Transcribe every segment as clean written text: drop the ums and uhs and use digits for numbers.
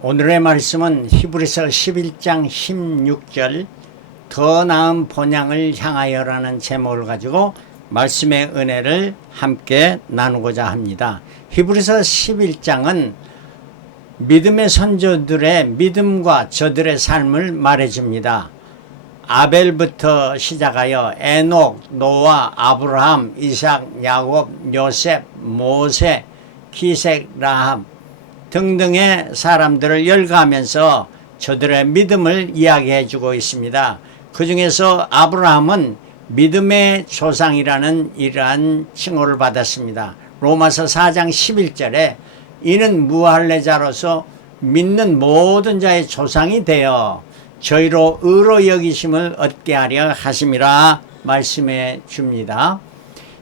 오늘의 말씀은 히브리서 11장 16절 더 나은 본향을 향하여라는 제목을 가지고 말씀의 은혜를 함께 나누고자 합니다. 히브리서 11장은 믿음의 선조들의 믿음과 저들의 삶을 말해줍니다. 아벨부터 시작하여 에녹, 노아, 아브라함, 이삭, 야곱, 요셉, 모세, 기색, 라합 등등의 사람들을 열거하면서 저들의 믿음을 이야기해 주고 있습니다. 그 중에서 아브라함은 믿음의 조상이라는 이러한 칭호를 받았습니다. 로마서 4장 11절에 이는 무할례자로서 믿는 모든 자의 조상이 되어 저희로 의로 여기심을 얻게 하려 하심이라 말씀해 줍니다.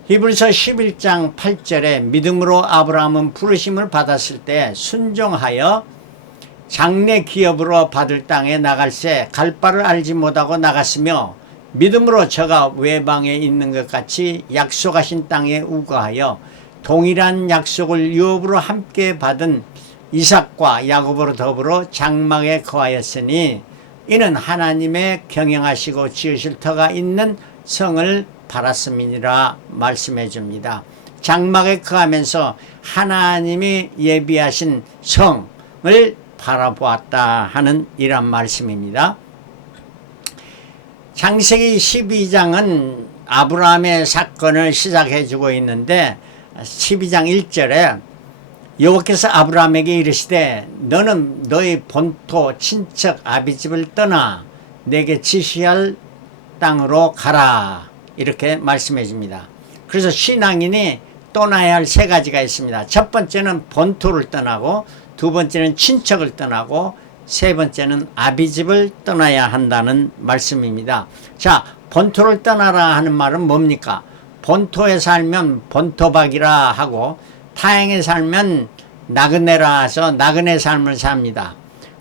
히브리서 11장 8절에 믿음으로 아브라함은 부르심을 받았을 때 순종하여 장래 기업으로 받을 땅에 나갈새 갈 바를 알지 못하고 나갔으며 믿음으로 저가 외방에 있는 것 같이 약속하신 땅에 우거하여 동일한 약속을 유업으로 함께 받은 이삭과 야곱으로 더불어 장막에 거하였으니 이는 하나님의 경영하시고 지으실 터가 있는 성을 바랐음이니라 말씀해 줍니다. 장막에 거하면서 하나님이 예비하신 성을 바라보았다 하는 이런 말씀입니다. 창세기 12장은 아브라함의 사건을 시작해 주고 있는데 12장 1절에 여호와께서 아브라함에게 이르시되 너는 너의 본토 친척 아비집을 떠나 내게 지시할 땅으로 가라 이렇게 말씀해 줍니다. 그래서 신앙인이 떠나야 할 세 가지가 있습니다. 첫 번째는 본토를 떠나고 두 번째는 친척을 떠나고 세 번째는 아비집을 떠나야 한다는 말씀입니다. 자, 본토를 떠나라 하는 말은 뭡니까? 본토에 살면 본토박이라 하고 타향에 살면 나그네라 해서 나그네 삶을 삽니다.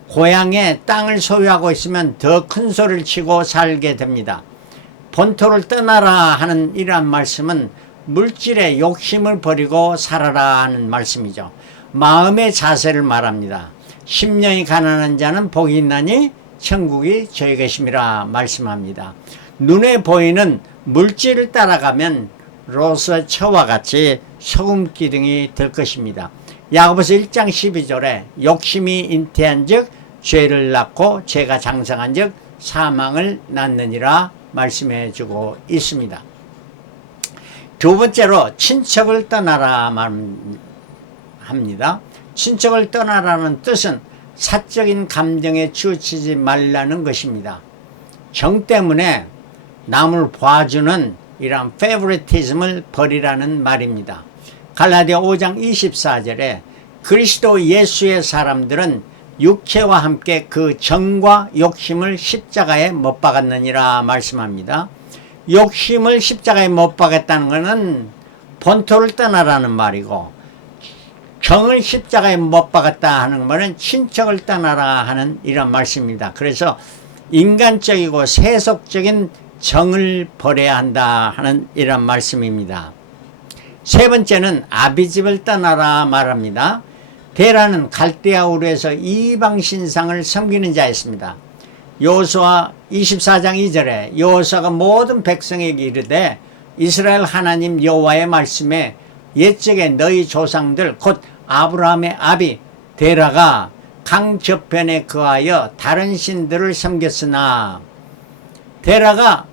고향에 땅을 소유하고 있으면 더 큰 소리를 치고 살게 됩니다. 본토를 떠나라 하는 이러한 말씀은 물질의 욕심을 버리고 살아라 하는 말씀이죠. 마음의 자세를 말합니다. 심령이 가난한 자는 복이 있나니 천국이 저희 것임이라 말씀합니다. 눈에 보이는 물질을 따라가면 롯의 처와 같이 소금 기둥이 될 것입니다. 야고보서 1장 12절에 욕심이 잉태한 즉 죄를 낳고 죄가 장성한 즉 사망을 낳느니라 말씀해 주고 있습니다. 두 번째로 친척을 떠나라 합니다. 친척을 떠나라는 뜻은 사적인 감정에 치우치지 말라는 것입니다. 정 때문에 남을 봐주는 이런 페이보리티즘을 버리라는 말입니다. 갈라디아 5장 24절에 그리스도 예수의 사람들은 육체와 함께 그 정과 욕심을 십자가에 못 박았느니라 말씀합니다. 욕심을 십자가에 못 박았다는 것은 본토를 떠나라는 말이고 정을 십자가에 못 박았다 하는 말은 친척을 떠나라 하는 이런 말씀입니다. 그래서 인간적이고 세속적인 정을 버려야 한다 하는 이런 말씀입니다. 세 번째는 아비집을 떠나라 말합니다. 데라는 갈대아 우르에서 이방 신상을 섬기는 자였습니다. 여호수아 24장 2절에 여호수아가 모든 백성에게 이르되 이스라엘 하나님 여호와의 말씀에 옛적에 너희 조상들 곧 아브라함의 아비 데라가 강 저편에 거하여 다른 신들을 섬겼으나 데라가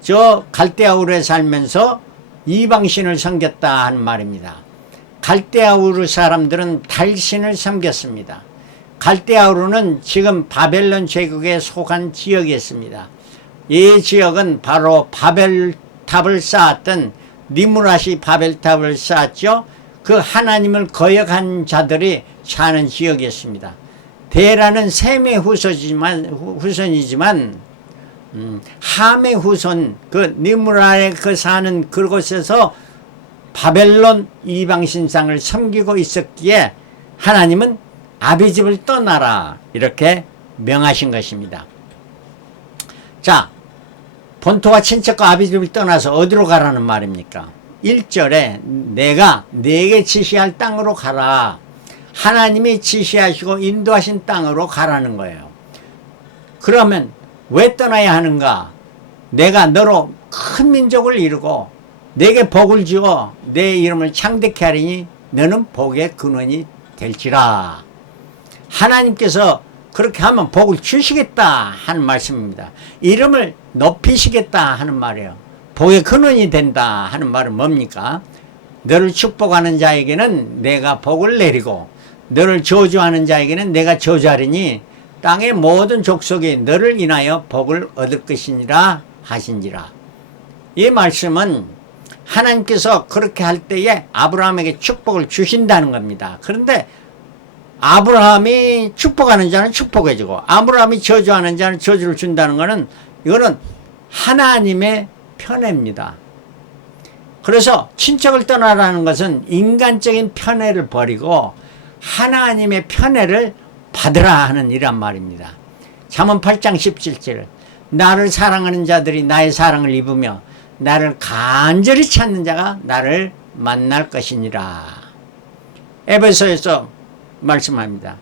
저 갈대아 우르에 살면서 이방신을 섬겼다 하는 말입니다. 갈대아 우르 사람들은 달신을 섬겼습니다. 갈대아 우르는 지금 바벨론 제국에 속한 지역이었습니다. 이 지역은 바로 바벨탑을 쌓았던 니므랏이 바벨탑을 쌓았죠. 그 하나님을 거역한 자들이 사는 지역이었습니다. 데라는 셈의 후손이지만 함의 후손 그 니므랏에 그 사는 그곳에서 바벨론 이방신상을 섬기고 있었기에 하나님은 아비집을 떠나라 이렇게 명하신 것입니다. 자, 본토와 친척과 아비집을 떠나서 어디로 가라는 말입니까? 1절에 내가 네게 지시할 땅으로 가라. 하나님이 지시하시고 인도하신 땅으로 가라는 거예요. 그러면 왜 떠나야 하는가? 내가 너로 큰 민족을 이루고 내게 복을 주어 내 이름을 창대케 하리니 너는 복의 근원이 될지라. 하나님께서 그렇게 하면 복을 주시겠다 하는 말씀입니다. 이름을 높이시겠다 하는 말이에요. 복의 근원이 된다 하는 말은 뭡니까? 너를 축복하는 자에게는 내가 복을 내리고 너를 저주하는 자에게는 내가 저주하리니 땅의 모든 족속이 너를 인하여 복을 얻을 것이니라 하신지라. 이 말씀은 하나님께서 그렇게 할 때에 아브라함에게 축복을 주신다는 겁니다. 그런데 아브라함이 축복하는 자는 축복해주고 아브라함이 저주하는 자는 저주를 준다는 것은 이거는 하나님의 편애입니다. 그래서 친척을 떠나라는 것은 인간적인 편애를 버리고 하나님의 편애를 받으라 하는 이란 말입니다. 잠언 8장 17절 나를 사랑하는 자들이 나의 사랑을 입으며 나를 간절히 찾는 자가 나를 만날 것이니라. 에베소에서 말씀합니다.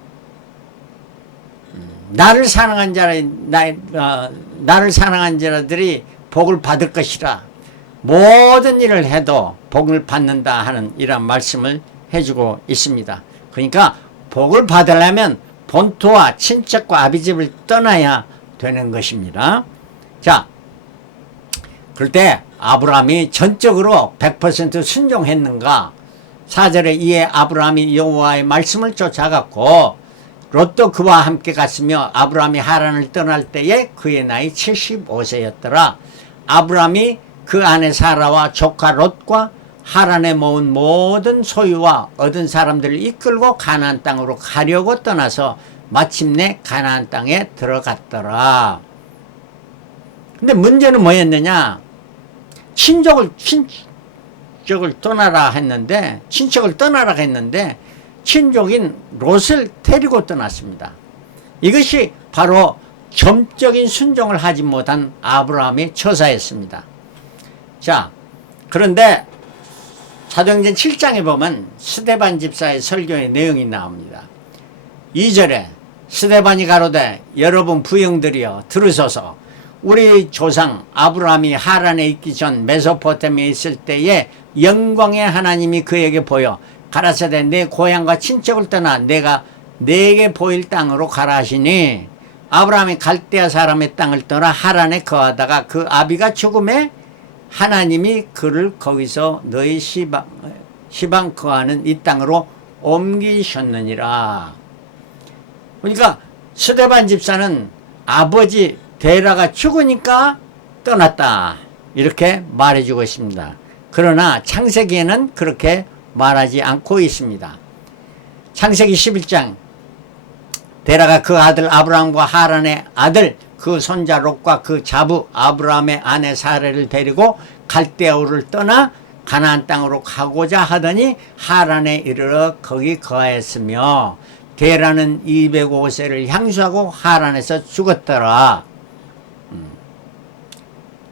나를 사랑한 자들이 복을 받을 것이라. 모든 일을 해도 복을 받는다 하는 이런 말씀을 해주고 있습니다. 그러니까 복을 받으려면 본토와 친척과 아비집을 떠나야 되는 것입니다. 자, 그럴 때 아브라함이 전적으로 100% 순종했는가? 4절에 이에 아브라함이 여호와의 말씀을 쫓아갔고 롯도 그와 함께 갔으며 아브라함이 하란을 떠날 때에 그의 나이 75세였더라. 아브라함이 그 아내 사라와 조카 롯과 하란에 모은 모든 소유와 얻은 사람들을 이끌고 가나안 땅으로 가려고 떠나서 마침내 가나안 땅에 들어갔더라. 근데 문제는 뭐였느냐? 친척을 떠나라 했는데 친족인 롯을 데리고 떠났습니다. 이것이 바로 점적인 순종을 하지 못한 아브라함의 처사였습니다. 자, 그런데 사도행전 7장에 보면 스데반 집사의 설교의 내용이 나옵니다. 2절에 스데반이 가로되 여러분 부형들이여 들으소서. 우리 조상 아브라함이 하란에 있기 전 메소포타미아에 있을 때에 영광의 하나님이 그에게 보여 가라사대 내 고향과 친척을 떠나 내가 내게 보일 땅으로 가라 하시니 아브라함이 갈대아 사람의 땅을 떠나 하란에 거하다가 그 아비가 죽음에 하나님이 그를 거기서 너희 시방 거하는 이 땅으로 옮기셨느니라. 그러니까 스데반 집사는 아버지 데라가 죽으니까 떠났다 이렇게 말해주고 있습니다. 그러나 창세기에는 그렇게 말하지 않고 있습니다. 창세기 11장 데라가 그 아들 아브라함과 하란의 아들 그 손자 롯과 그 자부 아브라함의 아내 사레를 데리고 갈대아우를 떠나 가나안 땅으로 가고자 하더니 하란에 이르러 거기 거하였으며 데라는 205세를 향수하고 하란에서 죽었더라.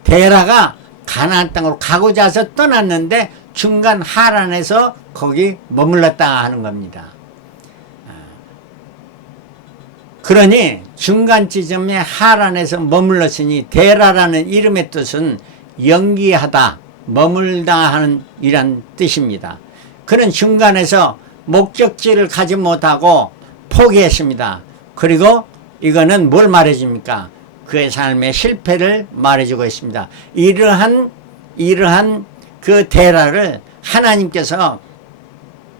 데라가 가나안 땅으로 가고자 해서 떠났는데 중간 하란에서 거기 머물렀다 하는 겁니다. 그러니 중간 지점에 하란에서 머물렀으니 데라라는 이름의 뜻은 연기하다, 머물다 하는 이란 뜻입니다. 그는 중간에서 목적지를 가지 못하고 포기했습니다. 그리고 이거는 뭘 말해줍니까? 그의 삶의 실패를 말해주고 있습니다. 이러한 그 데라를 하나님께서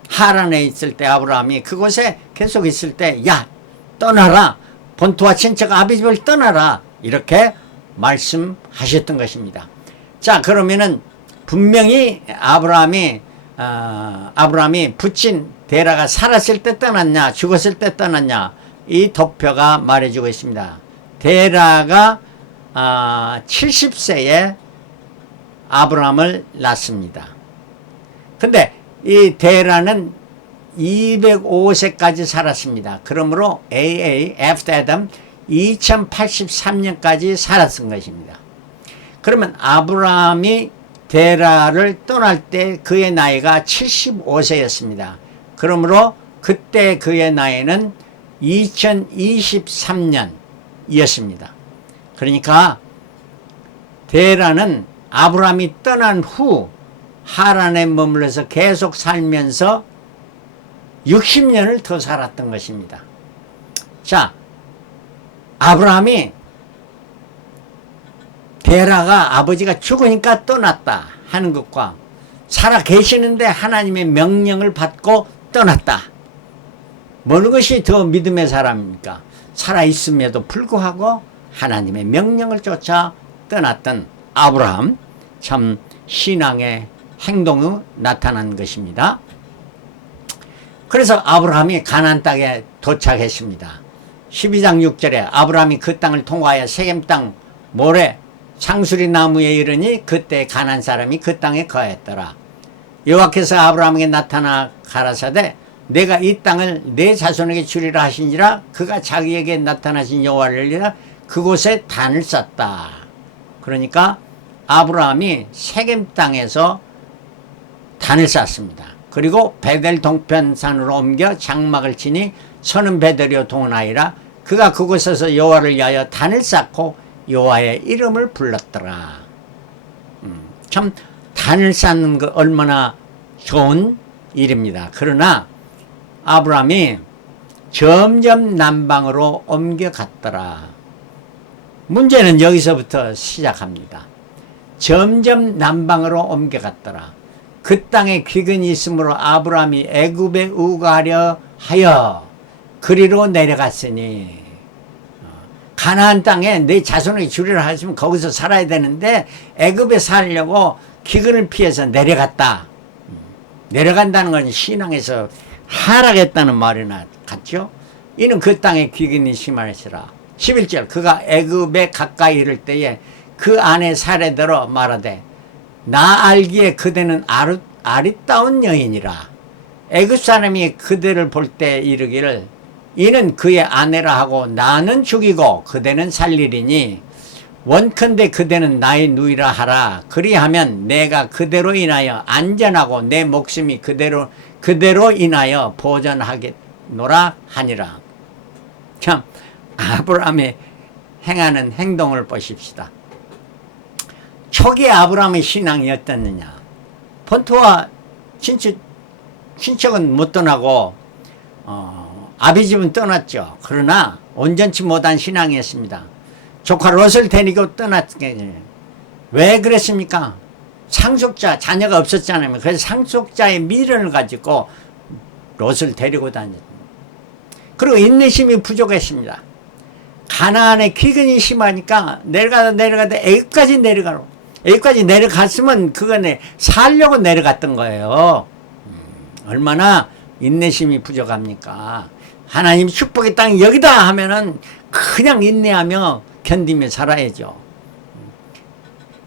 하란에 있을 때 아브라함이 그곳에 계속 있을 때 야 떠나라 본토와 친척 아비집을 떠나라 이렇게 말씀하셨던 것입니다. 자 그러면은 분명히 아브라함이 붙인 데라가 살았을 때 떠났냐 죽었을 때 떠났냐 이 도표가 말해주고 있습니다. 데라가 70세에 아브라함을 낳습니다. 근데 이 데라는 205세까지 살았습니다. 그러므로 after Adam 2083년까지 살았은 것입니다. 그러면 아브라함이 데라를 떠날 때 그의 나이가 75세였습니다. 그러므로 그때 그의 나이는 2023년이었습니다. 그러니까 데라는 아브라함이 떠난 후 하란에 머물러서 계속 살면서 60년을 더 살았던 것입니다. 자, 아브라함이 데라가 아버지가 죽으니까 떠났다 하는 것과 살아 계시는데 하나님의 명령을 받고 떠났다. 어느 것이 더 믿음의 사람입니까? 살아있음에도 불구하고 하나님의 명령을 쫓아 떠났던 아브라함, 참 신앙의 행동이 나타난 것입니다. 그래서 아브라함이 가나안 땅에 도착했습니다. 12장 6절에 아브라함이 그 땅을 통과하여 세겜 땅 모래 상수리 나무에 이르니 그때 가나안 사람이 그 땅에 거했더라. 여호와께서 아브라함에게 나타나 가라사대 내가 이 땅을 내 자손에게 주리라 하신지라 그가 자기에게 나타나신 여호와를 알리라 그곳에 단을 쌓다. 그러니까 아브라함이 세겜 땅에서 단을 쌓습니다. 그리고 베델 동편산으로 옮겨 장막을 치니 서는 베델이요 동원하이라 그가 그곳에서 여호와를 위하여 단을 쌓고 여호와의 이름을 불렀더라. 참 단을 쌓는 거 얼마나 좋은 일입니다. 그러나 아브라함이 점점 남방으로 옮겨갔더라. 문제는 여기서부터 시작합니다. 점점 남방으로 옮겨갔더라. 그 땅에 기근이 있으므로 아브라함이 애굽에 우가려 하여 그리로 내려갔으니 가나안 땅에 내 자손에게 주리라 하시면 거기서 살아야 되는데 애굽에 살려고 기근을 피해서 내려갔다. 내려간다는 건 신앙에서 하락했다는 말이나 같죠. 이는 그 땅에 기근이 심하시라. 11절 그가 애굽에 가까이 이를 때에 그 아내 사례대로 말하되 나 알기에 그대는 아리따운 여인이라. 애굽 사람이 그대를 볼 때 이르기를 이는 그의 아내라 하고 나는 죽이고 그대는 살리리니 원컨대 그대는 나의 누이라 하라. 그리하면 내가 그대로 인하여 안전하고 내 목숨이 그대로 인하여 보전하겠노라 하니라. 참 아브라함의 행하는 행동을 보십시다. 초기 아브라함의 신앙이 어땠느냐. 본토와 친척은 못 떠나고 아비집은 떠났죠. 그러나 온전치 못한 신앙이었습니다. 조카 롯을 데리고 떠났겠네요. 왜 그랬습니까? 상속자 자녀가 없었잖아요. 그래서 상속자의 미련을 가지고 롯을 데리고 다녔습니다. 그리고 인내심이 부족했습니다. 가나안에 기근이 심하니까 내려가다 애굽까지 내려가로. 애굽까지 내려갔으면 그거는 살려고 내려갔던 거예요. 얼마나 인내심이 부족합니까? 하나님 축복의 땅이 여기다 하면은 그냥 인내하며 견디며 살아야죠.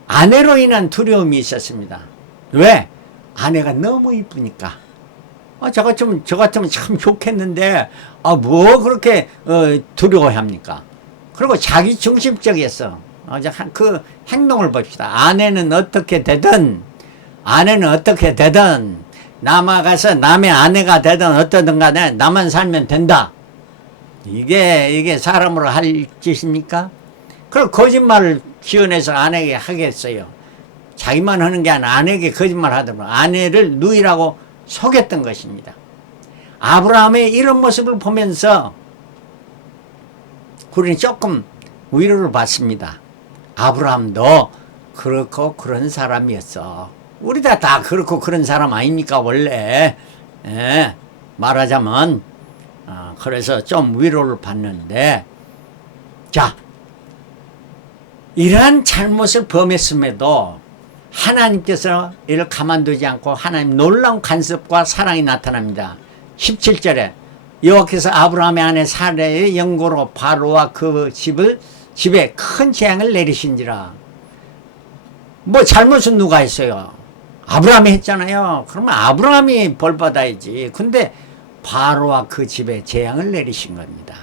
아내로 인한 두려움이 있었습니다. 왜? 아내가 너무 이쁘니까. 저 같으면 참 좋겠는데, 뭐 그렇게 두려워합니까? 그리고 자기 중심적이었어. 그 행동을 봅시다. 아내는 어떻게 되든 남아가서 남의 아내가 되든 어떠든 간에 나만 살면 된다. 이게 사람으로 할 짓입니까? 그럼 거짓말을 지어내서 아내에게 하겠어요. 자기만 하는 게 아니라 아내에게 거짓말 하더라고요. 아내를 누이라고 속였던 것입니다. 아브라함의 이런 모습을 보면서 우리는 조금 위로를 받습니다. 아브라함도 그렇고 그런 사람이었어. 우리 다 그렇고 그런 사람 아닙니까 원래. 말하자면 그래서 좀 위로를 받는데, 자, 이러한 잘못을 범했음에도 하나님께서 이를 가만두지 않고 하나님 놀라운 간섭과 사랑이 나타납니다. 17절에 여호와께서 아브라함의 아내 사레의 영고로 바로와 그 집에 큰 재앙을 내리신지라. 뭐 잘못은 누가 했어요? 아브라함이 했잖아요. 그러면 아브라함이 벌 받아야지. 근데 바로와 그 집에 재앙을 내리신 겁니다.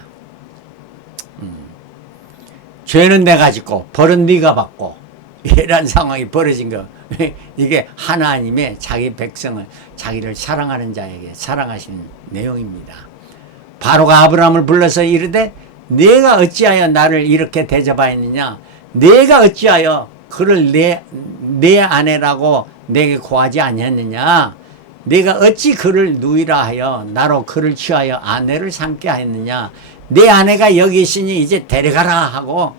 죄는 내가 짓고 벌은 네가 받고 이런 상황이 벌어진 거. 이게 하나님의 자기 백성을, 자기를 사랑하는 자에게 사랑하시는 내용입니다. 바로가 아브라함을 불러서 이르되 내가 어찌하여 나를 이렇게 대접하였느냐, 내가 어찌하여 그를 내 아내라고 내게 고하지 아니했느냐, 내가 어찌 그를 누이라 하여 나로 그를 취하여 아내를 삼게 하였느냐, 내 아내가 여기 있으니 이제 데려가라 하고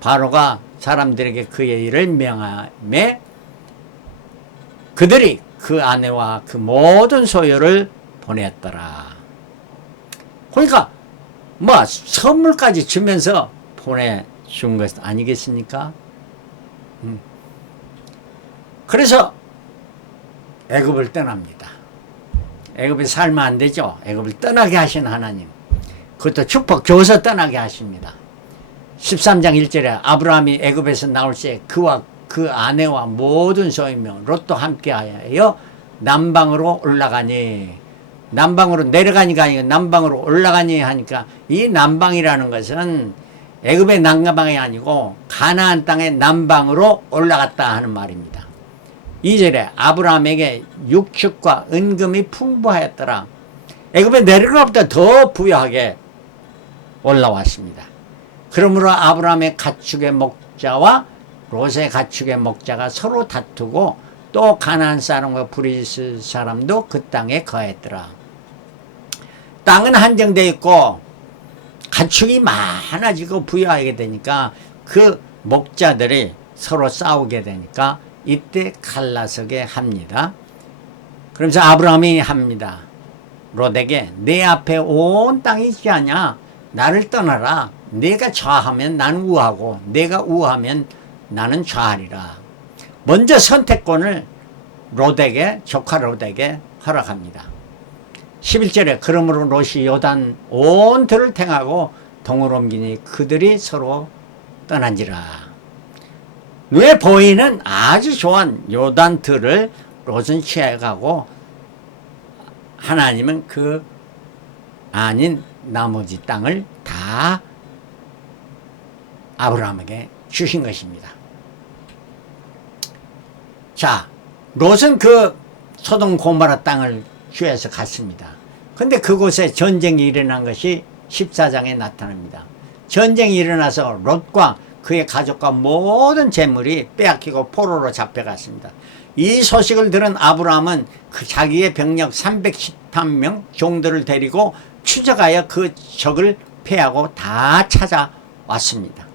바로가 사람들에게 그의 일을 명하매 그들이 그 아내와 그 모든 소유를 보냈더라. 그러니까 뭐 선물까지 주면서 보내준 것 아니겠습니까? 그래서 애굽을 떠납니다. 애굽에 살면 안 되죠. 애굽을 떠나게 하신 하나님, 그것도 축복 줘서 떠나게 하십니다. 13장 1절에 아브라함이 애굽에서 나올 때 그와 그 아내와 모든 소유명 롯도 함께하여 남방으로 올라가니, 남방으로 내려가니까 아니고 남방으로 올라가니 하니까, 이 남방이라는 것은 애굽의 남방이 아니고 가나안 땅의 남방으로 올라갔다 하는 말입니다. 2절에 아브라함에게 육축과 은금이 풍부하였더라. 애굽에 내려갈 것보다 더 부유하게 올라왔습니다. 그러므로 아브라함의 가축의 목자와 롯의 가축의 목자가 서로 다투고 또 가나안 사람과 브리스 사람도 그 땅에 거했더라. 땅은 한정되어 있고 가축이 많아지고 부유하게 되니까 그 목자들이 서로 싸우게 되니까 이때 갈라서게 합니다. 그러면서 아브라함이 합니다. 롯에게 내 앞에 온 땅이 있지 않냐, 나를 떠나라. 내가 좌하면 나는 우하고 내가 우하면 나는 좌하리라. 먼저 선택권을 롯에게, 조카 롯에게 허락합니다. 11절에 그러므로 롯이 요단 온 들을 탱하고 동을 옮기니 그들이 서로 떠난지라. 눈에 보이는 아주 좋은 요단 들을 롯은 취해가고 하나님은 그 아닌 나머지 땅을 다 아브라함에게 주신 것입니다. 자, 롯은 그 소돔 고모라 땅을 취해서 갔습니다. 근데 그곳에 전쟁이 일어난 것이 14장에 나타납니다. 전쟁이 일어나서 롯과 그의 가족과 모든 재물이 빼앗기고 포로로 잡혀갔습니다. 이 소식을 들은 아브라함은 그 자기의 병력 313명 종들을 데리고 추적하여 그 적을 패하고 다 찾아왔습니다.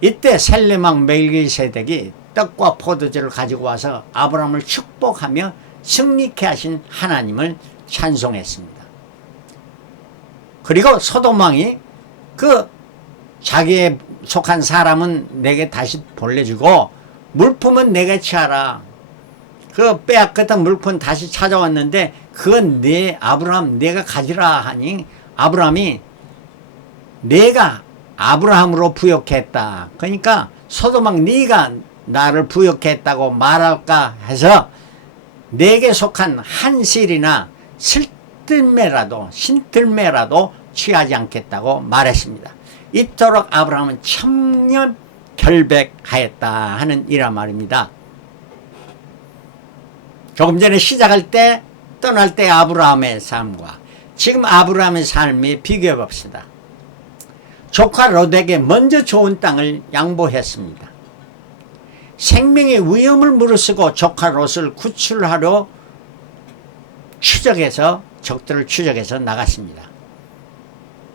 이때 셀레망 멜기세덱이 떡과 포도주를 가지고 와서 아브라함을 축복하며 승리케 하신 하나님을 찬송했습니다. 그리고 소돔 왕이 그 자기에 속한 사람은 내게 다시 돌려주고 물품은 내게 취하라. 그 빼앗겼던 물품 다시 찾아왔는데 그건 내 아브라함 내가 가지라 하니 아브라함이 내가 아브라함으로 부욕했다. 그러니까 소돔왕 네가 나를 부욕했다고 말할까 해서 내게 속한 한 실이나 신들매라도 취하지 않겠다고 말했습니다. 이토록 아브라함은 천년 결백하였다 하는 이란 말입니다. 조금 전에 시작할 때 떠날 때 아브라함의 삶과 지금 아브라함의 삶이 비교해 봅시다. 조카 롯에게 먼저 좋은 땅을 양보했습니다. 생명의 위험을 무릅쓰고 조카 롯을 구출하려 적들을 추적해서 나갔습니다.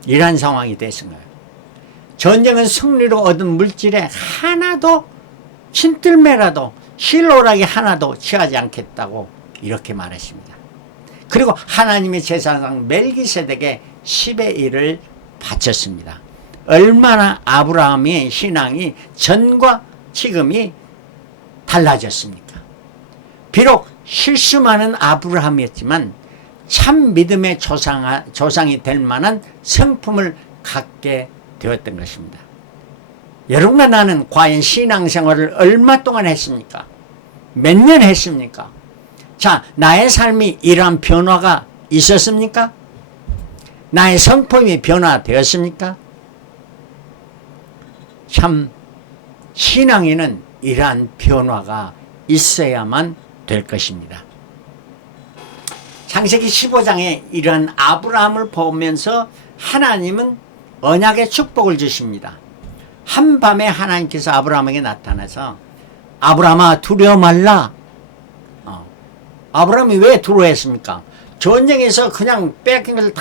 이러한 상황이 됐습니다. 전쟁은 승리로 얻은 물질에 하나도 신들매라도 실오라기 하나도 취하지 않겠다고 이렇게 말했습니다. 그리고 하나님의 제사장 멜기세덱에 10의 1을 바쳤습니다. 얼마나 아브라함의 신앙이 전과 지금이 달라졌습니까? 비록 실수 많은 아브라함이었지만 참 믿음의 조상이 될 만한 성품을 갖게 되었던 것입니다. 여러분과 나는 과연 신앙생활을 얼마 동안 했습니까? 몇 년 했습니까? 자, 나의 삶이 이러한 변화가 있었습니까? 나의 성품이 변화되었습니까? 참 신앙에는 이러한 변화가 있어야만 될 것입니다. 창세기 15장에 이러한 아브라함을 보면서 하나님은 언약의 축복을 주십니다. 한밤에 하나님께서 아브라함에게 나타나서 아브라함아 두려워 말라. 아브라함이 왜 두려워했습니까? 전쟁에서 그냥 뺏긴 걸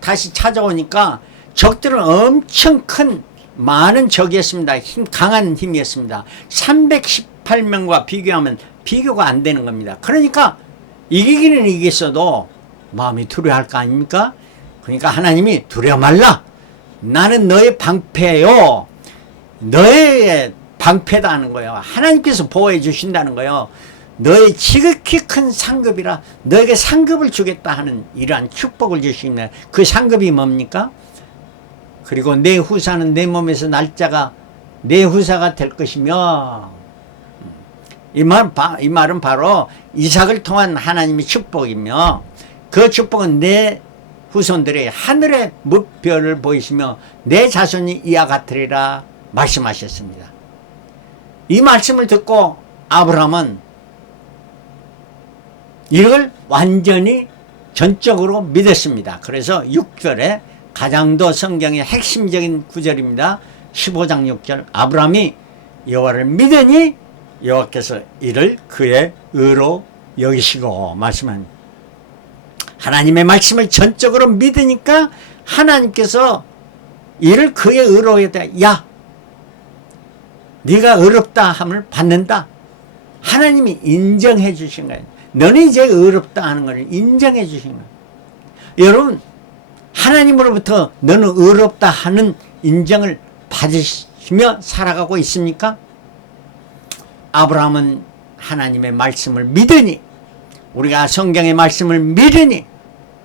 다시 찾아오니까 적들은 엄청 큰 많은 적이었습니다. 강한 힘이었습니다. 318명과 비교하면 비교가 안 되는 겁니다. 그러니까 이기기는 이겼어도 마음이 두려워할 거 아닙니까? 그러니까 하나님이 두려워 말라. 나는 너의 방패요. 너의 방패다 하는 거예요. 하나님께서 보호해 주신다는 거예요. 너의 지극히 큰 상급이라 너에게 상급을 주겠다 하는 이러한 축복을 주시면 그 상급이 뭡니까? 그리고 내 후사는 내 몸에서 날짜가 내 후사가 될 것이며, 이 말은 바로 이삭을 통한 하나님의 축복이며, 그 축복은 내 후손들이 하늘의 무별을 보이시며 내 자손이 이와 같으리라 말씀하셨습니다. 이 말씀을 듣고 아브라함은 이걸 완전히 전적으로 믿었습니다. 그래서 6절에 가장 더 성경의 핵심적인 구절입니다. 15장 6절 아브라함이 여호와를 믿으니 여호와께서 이를 그의 의로 여기시고 말씀합니다. 하나님의 말씀을 전적으로 믿으니까 하나님께서 이를 그의 의로 여기다. 야, 네가 의롭다 함을 받는다. 하나님이 인정해 주신 거예요. 너는 이제 의롭다 하는 것을 인정해 주신 거예요. 여러분, 하나님으로부터 너는 의롭다 하는 인정을 받으시며 살아가고 있습니까? 아브라함은 하나님의 말씀을 믿으니, 우리가 성경의 말씀을 믿으니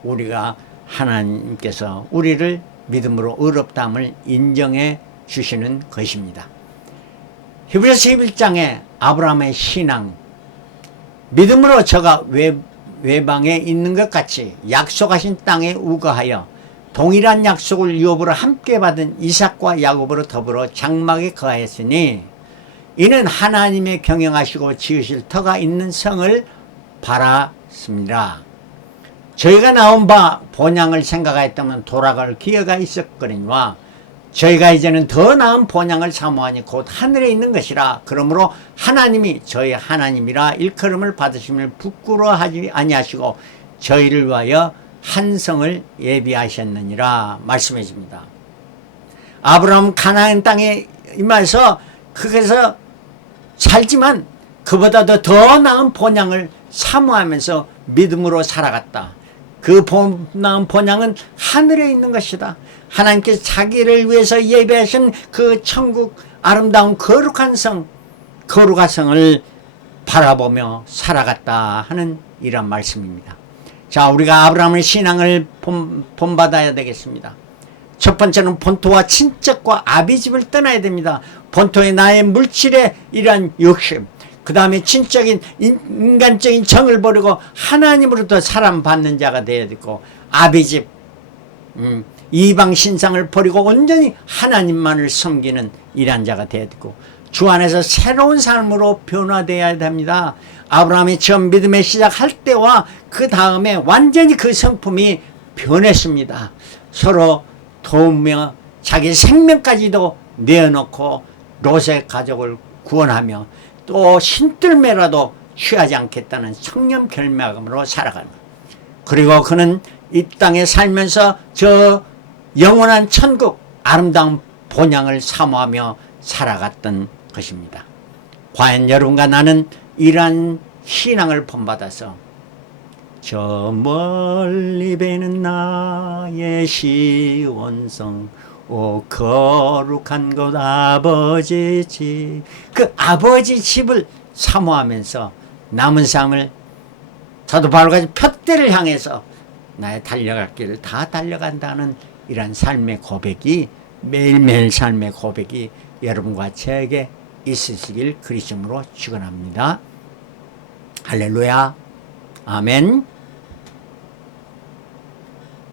우리가 하나님께서 우리를 믿음으로 의롭다함을 인정해 주시는 것입니다. 히브리서 11장에 아브라함의 신앙, 믿음으로 저가 외방에 있는 것 같이 약속하신 땅에 우거하여 동일한 약속을 유업으로 함께 받은 이삭과 야곱으로 더불어 장막에 거하였으니 이는 하나님의 경영하시고 지으실 터가 있는 성을 바랐습니다. 저희가 나온 바 본향을 생각하였다면 돌아갈 기회가 있었거니와 저희가 이제는 더 나은 본향을 사모하니 곧 하늘에 있는 것이라. 그러므로 하나님이 저희 하나님이라 일컬음을 받으심을 부끄러워하지 아니하시고 저희를 위하여 한 성을 예비하셨느니라 말씀해 줍니다. 아브라함 가나안 땅에 임해서 거기서 살지만 그보다도 더 나은 본향을 사모하면서 믿음으로 살아갔다. 그 나은 본향은 하늘에 있는 것이다. 하나님께서 자기를 위해서 예배하신 그 천국 아름다운 거룩한 성, 거룩한 성을 바라보며 살아갔다 하는 이런 말씀입니다. 자, 우리가 아브라함의 신앙을 본받아야 되겠습니다. 첫 번째는 본토와 친척과 아비집을 떠나야 됩니다. 본토의 나의 물질의 이러한 욕심, 그 다음에 친적인 인간적인 정을 버리고 하나님으로부터 사랑받는 자가 되어야 되고, 아비집, 이방 신상을 버리고 온전히 하나님만을 섬기는 이러한 자가 되어야 되고, 주 안에서 새로운 삶으로 변화되어야 됩니다. 아브라함이 처음 믿음의 시작할 때와 그 다음에 완전히 그 성품이 변했습니다. 서로 도우며 자기 생명까지도 내어놓고 롯의 가족을 구원하며 또 신들매라도 취하지 않겠다는 청렴 결명으로 살아가는, 그리고 그는 이 땅에 살면서 저 영원한 천국 아름다운 본향을 사모하며 살아갔던 것입니다. 과연 여러분과 나는 이러한 신앙을 본받아서 저 멀리 배는 나의 시온성 오 거룩한 곳 아버지 집, 그 아버지 집을 사모하면서 남은 삶을 사도 바울같이 푯대를 향해서 나의 달려갈 길을 다 달려간다는 이런 삶의 고백이, 매일매일 삶의 고백이 여러분과 저에게 있으시길 그리스도로 축원합니다. 할렐루야, 아멘.